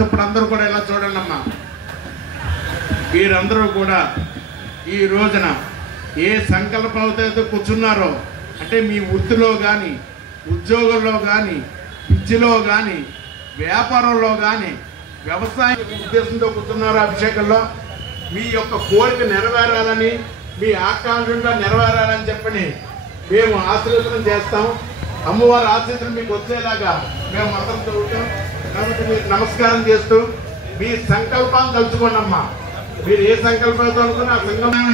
ఇప్పుడు అందరూ కూడా ఇలా చూడండి అమ్మా, వీరందరూ కూడా ఈ రోజున ఏ సంకల్పంతో కూర్చున్నారో అంటే మీ వృత్తిలో కానీ, ఉద్యోగంలో కానీ, విద్యలో కానీ, వ్యాపారంలో కానీ, వ్యవసాయ ఉద్దేశంతో కూర్చున్నారో అభిషేకంలో మీ యొక్క కోరిక నెరవేరాలని, మీ ఆకాంక్ష నెరవేరాలని చెప్పని మేము ఆశీర్వదనం చేస్తాం. అమ్మవారి ఆశీస్సులు మీకు వచ్చేలాగా మేము అందరం చదువుతాం. కాబట్టి మీరు నమస్కారం చేస్తూ మీ సంకల్పాన్ని తలుచుకోండి అమ్మా. మీరు ఏ సంకల్పంతో అనుకున్న ఆ సంకల్పం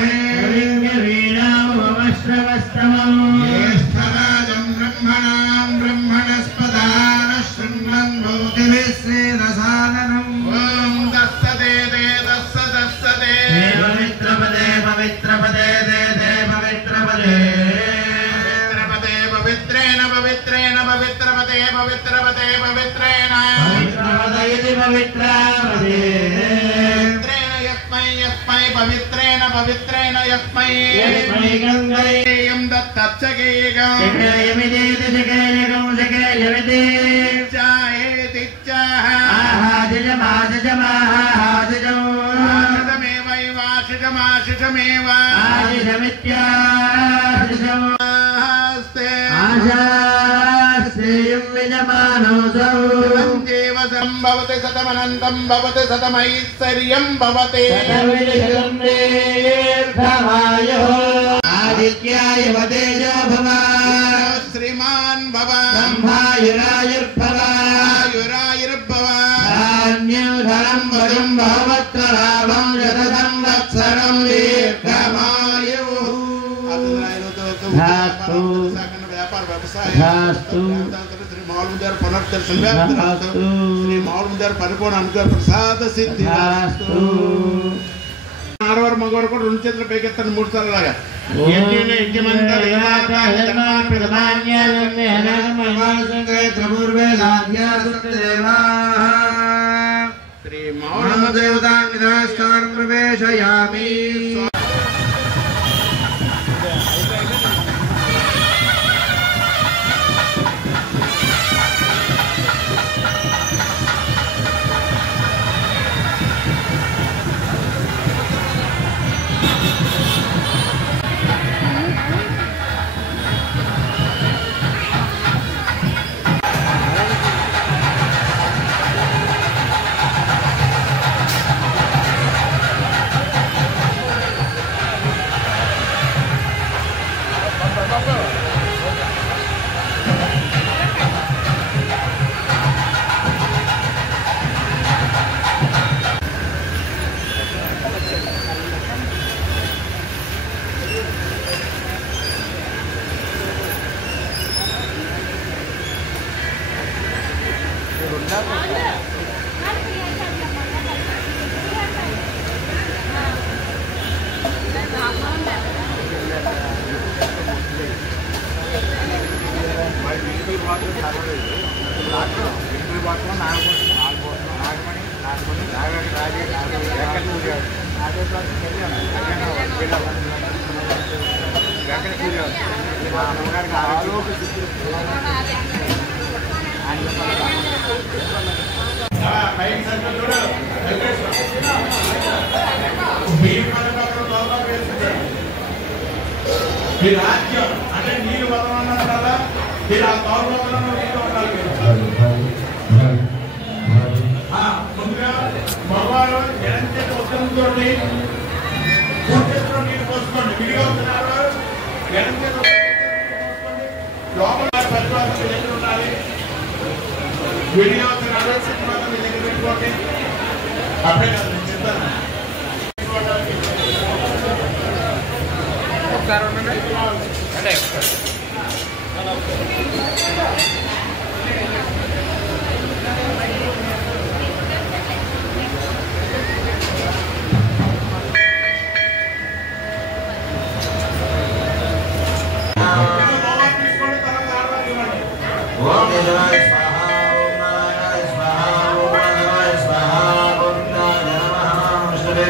పవిత్రేణ పవిత్రేణ యస్మై గంగేయం దత్తచ్చగేయం శకేయమిదేతి శకేయగం శకేయమిదే చాయేతి చాహ ఆహాజజమాజజమాహ ఆజజం ఆజజమేవైవాషిజమాషిజమేవ ఆజజమిత్యాజజం ఆస్తే ఆజాస్తేయం విజమానో దేవ సంభవతి శతమనంతం భవతి శతమైశ్వర్యం భవతి ఆదిత్యాయ వదేజో భవ శ్రీమాన్ భవ బ్రహ్మాయురాయుర్భవ ఆయురాయుర్భవ ధాన్యోధరం వరం భవత్వరాభం శత సంవత్సరం దీర్ఘమాయు వ్యాపార వ్యవసాయ మామూలు పునర్దర్శన శ్రీ మామూలు పరిపూర్ణ అనుగ్రహ ప్రసాద సిద్ధి. ఆడవారు మగవారు కూడా 2 చేతులు పైకెత్తండి 3 సార్లు లాగా. శ్రీ మామూలు దేవతాంగ ప్రవేశయామి. రాజ్యం అంటే నీరు వదలన్నట్ల మీరు ఆ గౌరవంలో ఉండాలి. ముందుగా మగవారు ఎడంచేత ఉత్తరంతో చేతిలో నీరు పోసుకోండి. విడిగా వస్తున్నారు ఎడంచేత పోసుకోండి. లోపల పరిపాలన మీ దగ్గర ఉండాలి. విడిగా వస్తున్నారు పరిపాలన మీ దగ్గర పెట్టుకోండి. అప్పుడే కదా నేను చెప్తాను. ఒకసారి ఉండండి అంటే ఓం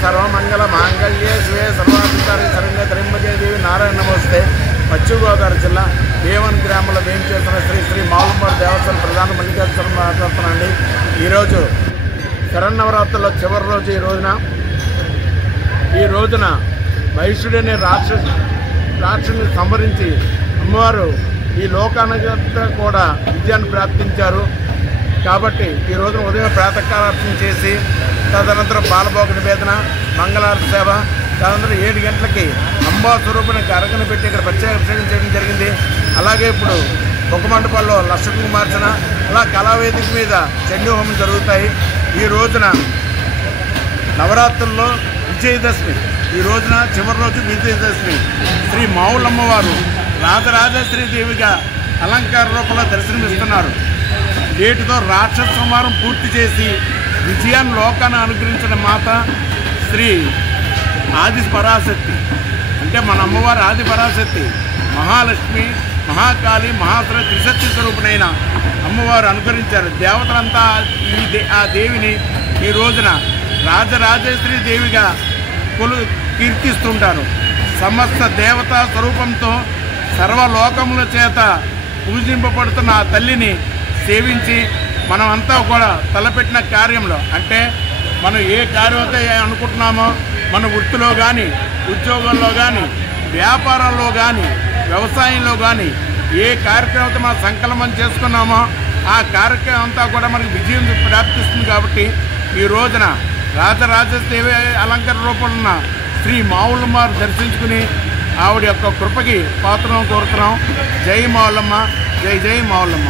సర్వమంగళ మాంగళ్యే శివే సర్వాధికారి శరణ్య త్రయంబకే దేవి నారాయణ నమస్తే. పశ్చిమ గోదావరి జిల్లా దేవన్ గ్రామంలో వేయించేస్తున్న శ్రీ శ్రీ మావులమ్మ దేవస్థానం ప్రధాన మల్లికార్జున మాట్లాడుతున్నాండి. ఈరోజు శరన్నవరాత్రుల్లో చివరి రోజు ఈ రోజున మహిషుడనే రాక్షసుని సంహరించి అమ్మవారు ఈ లోకానంతా కూడా విజయాన్ని ప్రాప్తించారు. కాబట్టి ఈ రోజున ఉదయం ప్రాతకాలార్చన చేసి తదనంతరం పాలభోగ నివేదన, మంగళారతి సేవ, తదనంతరం 7 గంటలకి అంబా స్వరూపానికి అరకన పెట్టి ఇక్కడ ప్రత్యేకాభిషేకం చేయడం జరిగింది. అలాగే ఇప్పుడు ఒక మండపాల్లో లక్షకుమార్చన, అలా కళావేదిక మీద చండీ హోమం జరుగుతాయి. ఈ రోజున నవరాత్రుల్లో విజయదశమి, ఈ రోజున చివరి రోజు విజయదశమి. శ్రీ మావులమ్మవారు రాజరాజేశ్వరి దేవిగా అలంకార రూపంలో దర్శనమిస్తున్నారు. నేటితో రాక్షస సంహారం పూర్తి చేసి విజయాన్ని లోకాన్ని అనుగ్రహించిన మాత శ్రీ ఆది పరాశక్తి. అంటే మన అమ్మవారు ఆది పరాశక్తి, మహాలక్ష్మి, మహాకాళి, మహాసుర త్రిశక్తి స్వరూపునైన అమ్మవారు అనుగ్రహించారు. దేవతలంతా ఆ దేవిని ఈ రోజున రాజరాజేశ్వరి దేవిగా కీర్తిస్తుంటారు. సమస్త దేవతా స్వరూపంతో సర్వలోకముల చేత పూజింపబడుతున్న ఆ తల్లిని సేవించి మనమంతా కూడా తలపెట్టిన కార్యంలో, అంటే మనం ఏ కార్యం అయితే అనుకుంటున్నామో మన వృత్తిలో కానీ, ఉద్యోగంలో కానీ, వ్యాపారాల్లో కానీ, వ్యవసాయంలో కానీ ఏ కార్యక్రమం అయితే మనం సంకల్పం చేసుకున్నామో ఆ కార్యక్రమం అంతా కూడా మనకు విజయం ప్రాప్తిస్తుంది. కాబట్టి ఈ రోజున రాజరాజేశ్వరి అలంకార రూపంలో ఉన్న శ్రీ మావులమ్మ దర్శించుకుని ఆవిడ యొక్క కృపకి పాత్రను కోరుతున్నాం. జై మావులమ్మ, జై జై మావులమ్మ.